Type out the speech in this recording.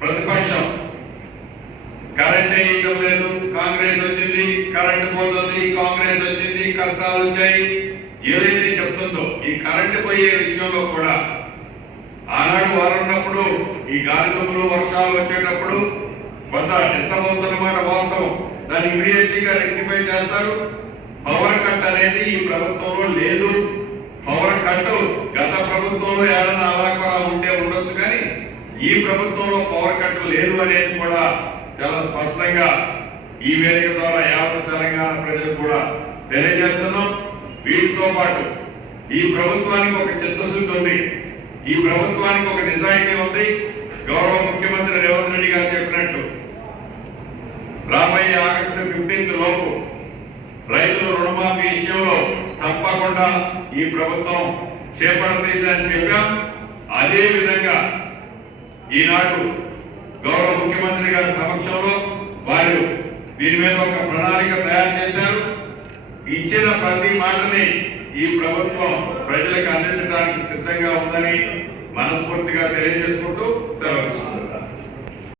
ప్రతిపక్షం. కరెంట్ వేయటం లేదు. కాంగ్రెస్ వచ్చింది కరెంట్ పోతుంది కాంగ్రెస్ వచ్చింది కష్టాలు వచ్చాయి. ఏదైతే చెప్తుందో ఈ కరెంట్ పోయే విషయంలో కూడా ఆనాడు వారు ఉన్నప్పుడు ఈ గాలిదుమ్ములు వర్షాలు వచ్చేటప్పుడు కొంత డిస్టర్బ్ అవుతున్నమాట వాస్తవం. దాన్ని ఇమీడియట్లీగా రెక్టిఫై చేస్తారు. పవర్ కట్ అనేది ఈ ప్రభుత్వంలో లేదు. పవర్ కట్ గత ప్రభుత్వంలో ఏదైనా ఈ ప్రభుత్వంలో పవర్ కట్ లేదు అనేది కూడా చాలా స్పష్టంగా ఈ వేదిక ద్వారా యావత్ తెలంగాణ ప్రజలు కూడా తెలియజేస్తున్నాం. వీటితో పాటు ఈ ప్రభుత్వానికి ఒక చిత్తశుద్ధి ఉంది. ఈ ప్రభుత్వానికి ఒక నిజాయితీ ఉంది. గౌరవ ముఖ్యమంత్రి రేవంత్ రెడ్డి గారు చెప్పినట్టు రాబోయే ఆగస్టు ఫిఫ్టీన్త్ లోపు రైతుల రుణమాఫీ విషయంలో తప్పకుండా ఈ ప్రభుత్వం చేపడుతుంది అని చెప్పాం. అదే విధంగా ఈనాడు గౌరవ ముఖ్యమంత్రి గారి సమక్షంలో వారు దీని మీద ఒక ప్రణాళిక తయారు చేశారు. ఇచ్చిన ప్రతి మాటని ఈ ప్రభుత్వం ప్రజలకు అందించడానికి సిద్ధంగా ఉందని మనస్ఫూర్తిగా తెలియజేస్తుంది